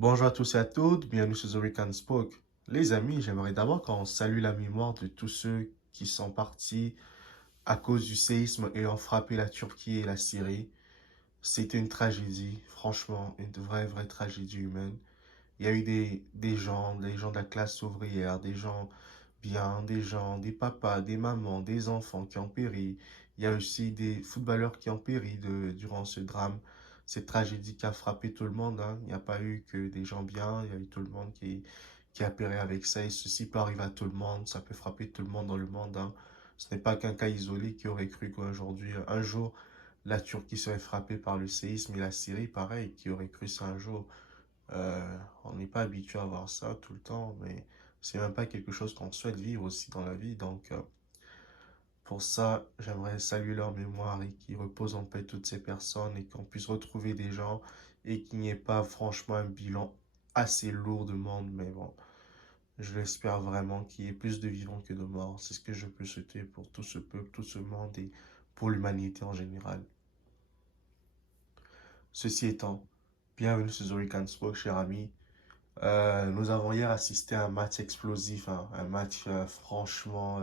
Bonjour à tous et à toutes, bienvenue sur The Weekend Spoke. Les amis, j'aimerais d'abord qu'on salue la mémoire de tous ceux qui sont partis à cause du séisme ayant frappé la Turquie et la Syrie. C'était une tragédie, franchement, une vraie tragédie humaine. Il y a eu des gens de la classe ouvrière, des gens bien, des papas, des mamans, des enfants qui ont péri. Il y a aussi des footballeurs qui ont péri durant ce drame, cette tragédie qui a frappé tout le monde, hein. Il n'y a pas eu que des gens bien, il y a eu tout le monde qui a péri avec ça. Et ceci peut arriver à tout le monde, ça peut frapper tout le monde dans le monde, hein. Ce n'est pas qu'un cas isolé qui aurait cru qu'aujourd'hui, un jour, la Turquie serait frappée par le séisme et la Syrie, pareil, qui aurait cru ça un jour. On n'est pas habitué à voir ça tout le temps, mais c'est même pas quelque chose qu'on souhaite vivre aussi dans la vie. Donc, pour ça, j'aimerais saluer leur mémoire et qu'ils reposent en paix toutes ces personnes et qu'on puisse retrouver des gens et qu'il n'y ait pas franchement un bilan assez lourd de monde. Mais bon, je l'espère vraiment qu'il y ait plus de vivants que de morts. C'est ce que je peux souhaiter pour tout ce peuple, tout ce monde et pour l'humanité en général. Ceci étant, bienvenue sur Zorican Spoke, cher ami. Nous avons hier assisté à un match explosif, hein, un match franchement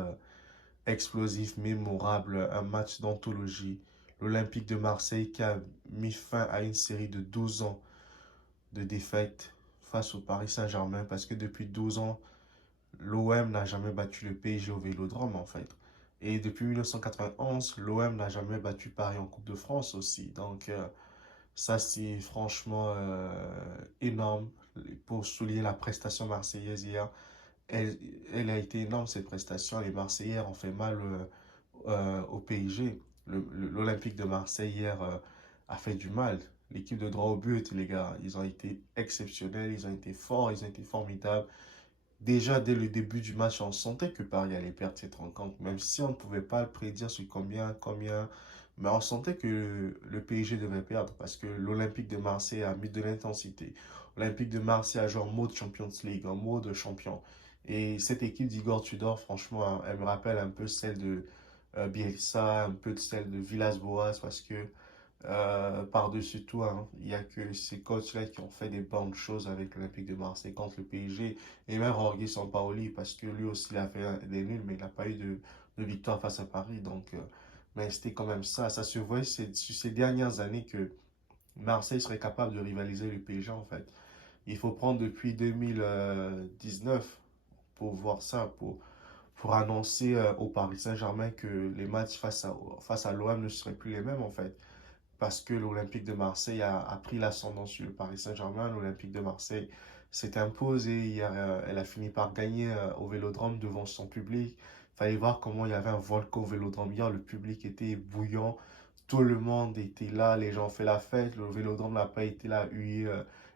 explosif, mémorable, un match d'anthologie. L'Olympique de Marseille qui a mis fin à une série de 12 ans de défaites face au Paris Saint-Germain parce que depuis 12 ans, l'OM n'a jamais battu le PSG au Vélodrome en fait. Et depuis 1991, l'OM n'a jamais battu Paris en Coupe de France aussi. Donc, ça, c'est franchement énorme pour souligner la prestation marseillaise hier. Elle, elle a été énorme cette prestation. Les Marseillais ont fait mal au PSG. L'Olympique de Marseille hier a fait du mal. L'équipe de droit au but, les gars, ils ont été exceptionnels, ils ont été forts, ils ont été formidables. Déjà, dès le début du match, on sentait que Paris allait perdre cette rencontre, même si on ne pouvait pas le prédire sur combien, mais on sentait que le PSG devait perdre parce que l'Olympique de Marseille a mis de l'intensité. L'Olympique de Marseille a joué en mode Champions League, en mode champion. Et cette équipe d'Igor Tudor, franchement, elle me rappelle un peu celle de Bielsa, un peu de celle de Villas-Boas parce que par-dessus tout, hein, il n'y a que ces coachs-là qui ont fait des bonnes choses avec l'Olympique de Marseille contre le PSG et même Jorge Sampaoli parce que lui aussi il a fait des nuls mais il n'a pas eu de victoire face à Paris. Donc, mais c'était quand même ça. Ça se voit sur ces dernières années que Marseille serait capable de rivaliser le PSG en fait. Il faut prendre depuis 2019 pour voir ça, pour annoncer au Paris Saint-Germain que les matchs face à l'OM ne seraient plus les mêmes en fait parce que l'Olympique de Marseille a pris l'ascendant sur le Paris Saint-Germain. L'Olympique de Marseille s'est imposée hier. Elle a fini par gagner au Vélodrome devant son public. Il fallait voir comment il y avait un volcan au Vélodrome hier. Le public était bouillant. Tout le monde était là. Les gens ont fait la fête. Le Vélodrome n'a pas été là, hué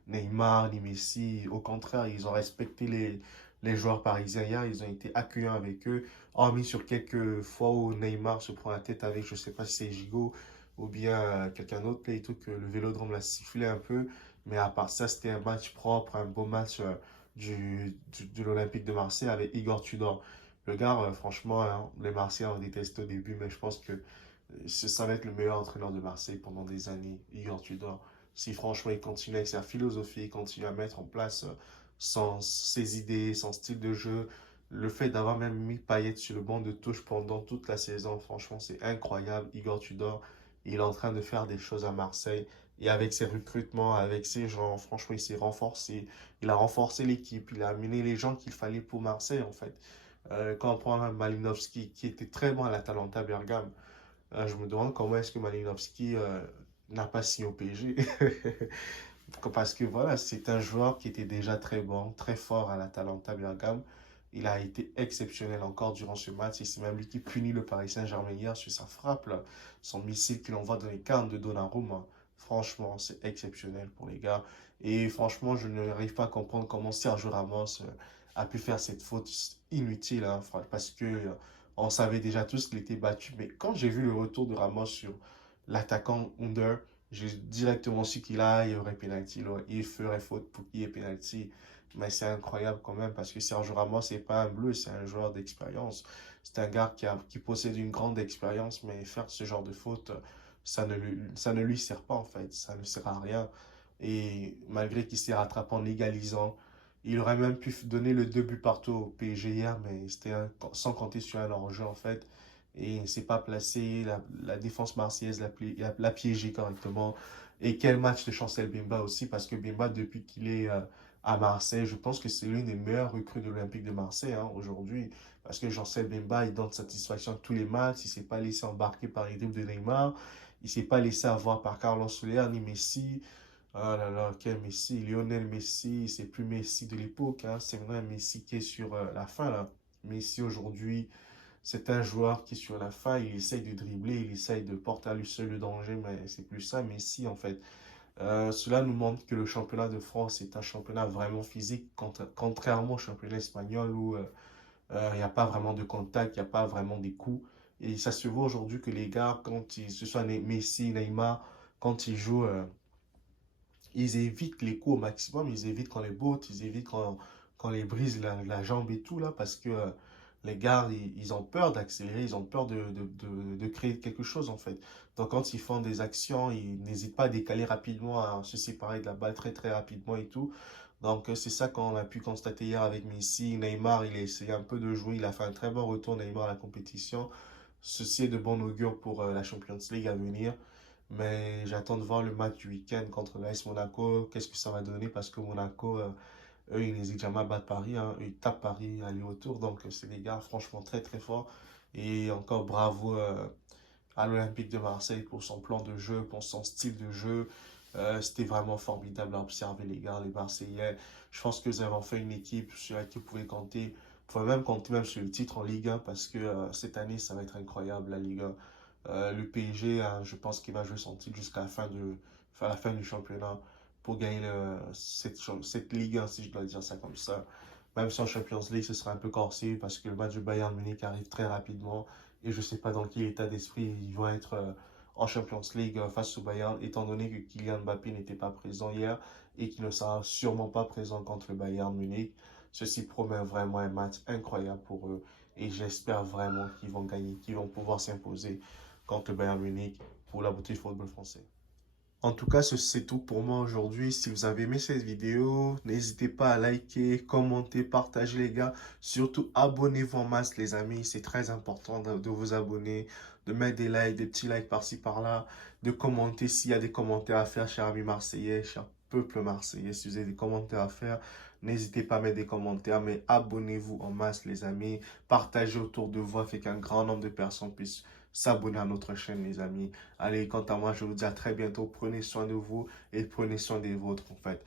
Neymar ni Messi. Au contraire, ils ont respecté les joueurs parisiens hier. Ils ont été accueillants avec eux. Hormis sur quelques fois où Neymar se prend la tête avec, je ne sais pas si c'est Gigot ou bien quelqu'un d'autre et tout, que le Vélodrome l'a sifflé un peu. Mais à part ça, c'était un match propre, un beau match de l'Olympique de Marseille avec Igor Tudor. Le gars, franchement, hein, les Marseillais ont détesté au début, mais je pense que ça va être le meilleur entraîneur de Marseille pendant des années, Igor Tudor. Si franchement il continue avec sa philosophie, il continue à mettre en place ses idées, son style de jeu, le fait d'avoir même mis Payet sur le banc de touche pendant toute la saison, franchement c'est incroyable. Igor Tudor, il est en train de faire des choses à Marseille. Et avec ses recrutements, avec ses gens, franchement, il s'est renforcé. Il a renforcé l'équipe. Il a amené les gens qu'il fallait pour Marseille, en fait. Quand on prend un Malinowski, qui était très bon à l'Atalanta Bergame, je me demande comment est-ce que Malinowski n'a pas signé au PSG. Parce que voilà, c'est un joueur qui était déjà très bon, très fort à l'Atalanta Bergame. Il a été exceptionnel encore durant ce match et c'est même lui qui punit le Paris Saint-Germain hier sur sa frappe, là. Son missile qu'il envoie dans les cornes de Donnarumma. Franchement, c'est exceptionnel pour les gars. Et franchement, je n'arrive pas à comprendre comment Sergio Ramos a pu faire cette faute inutile, hein, parce que on savait déjà tous qu'il était battu. Mais quand j'ai vu le retour de Ramos sur l'attaquant Under, j'ai directement su il y aurait penalty, là. Il ferait faute pour qu'il y ait penalty. Mais c'est incroyable quand même parce que Sergio Ramos n'est pas un bleu, c'est un joueur d'expérience. C'est un gars qui possède une grande expérience, mais faire ce genre de faute, ça ne lui sert pas en fait. Ça ne sert à rien. Et malgré qu'il s'est rattrapé en égalisant, il aurait même pu donner le 2 buts partout au PSG hier, mais c'était sans compter sur un hors-jeu en fait. Et il ne s'est pas placé, la défense marseillaise l'a piégé correctement. Et quel match de Chancel Bemba aussi, parce que Bemba, depuis qu'il est à Marseille, je pense que c'est l'une des meilleures recrues de l'Olympique de Marseille hein, aujourd'hui. Parce que Chancel Bemba, il donne satisfaction à tous les matchs, il ne s'est pas laissé embarquer par les dribbles de Neymar, il ne s'est pas laissé avoir par Carlos Soler ni Messi. Ah là là, quel Messi, Lionel Messi, c'est plus Messi de l'époque, hein, c'est vraiment un Messi qui est sur la fin là. Messi aujourd'hui, c'est un joueur qui est sur la fin, il essaye de dribbler, il essaye de porter à lui seul le danger, mais c'est plus ça Messi en fait. Cela nous montre que le championnat de France est un championnat vraiment physique, contrairement au championnat espagnol où il n'y a pas vraiment de contact, il n'y a pas vraiment des coups. Et ça se voit aujourd'hui que les gars, quand ils, ce soit Messi, Neymar, quand ils jouent ils évitent les coups au maximum, ils évitent quand les bottes, ils évitent quand les brisent la jambe et tout, là, parce que les gars, ils ont peur d'accélérer, ils ont peur de créer quelque chose, en fait. Donc, quand ils font des actions, ils n'hésitent pas à décaler rapidement, à se séparer de la balle très, très rapidement et tout. Donc, c'est ça qu'on a pu constater hier avec Messi. Neymar, il a essayé un peu de jouer, il a fait un très bon retour, Neymar, à la compétition. Ceci est de bon augure pour la Champions League à venir. Mais j'attends de voir le match du week-end contre l'AS Monaco. Qu'est-ce que ça va donner? Parce que Monaco, eux, ils n'hésitent jamais à battre Paris. Hein. Eux, ils tapent Paris aller-retour. Donc, c'est des gars franchement très, très forts. Et encore bravo à l'Olympique de Marseille pour son plan de jeu, pour son style de jeu. C'était vraiment formidable à observer, les gars, les Marseillais. Je pense que vous avez fait une équipe sur laquelle vous pouvez compter. Vous pouvez même compter même sur le titre en Ligue 1 parce que cette année, ça va être incroyable, la Ligue 1. Le PSG, hein, je pense qu'il va jouer son titre jusqu'à la fin du championnat pour gagner cette Ligue 1, si je dois dire ça comme ça. Même si en Champions League, ce sera un peu corsé parce que le match de Bayern Munich arrive très rapidement et je ne sais pas dans quel état d'esprit ils vont être en Champions League face au Bayern, étant donné que Kylian Mbappé n'était pas présent hier et qu'il ne sera sûrement pas présent contre le Bayern Munich. Ceci promet vraiment un match incroyable pour eux et j'espère vraiment qu'ils vont gagner, qu'ils vont pouvoir s'imposer contre le Bayern Munich pour la beauté du football français. En tout cas, c'est tout pour moi aujourd'hui. Si vous avez aimé cette vidéo, n'hésitez pas à liker, commenter, partager les gars. Surtout, abonnez-vous en masse les amis. C'est très important de vous abonner, de mettre des likes, des petits likes par-ci par-là, de commenter s'il y a des commentaires à faire, chers amis marseillais, cher peuple marseillais. Si vous avez des commentaires à faire, n'hésitez pas à mettre des commentaires, mais abonnez-vous en masse les amis. Partagez autour de vous afin qu'un grand nombre de personnes puissent s'abonner à notre chaîne les amis. Allez, quant à moi, je vous dis à très bientôt. Prenez soin de vous et prenez soin des vôtres, en fait.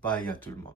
Bye à tout le monde.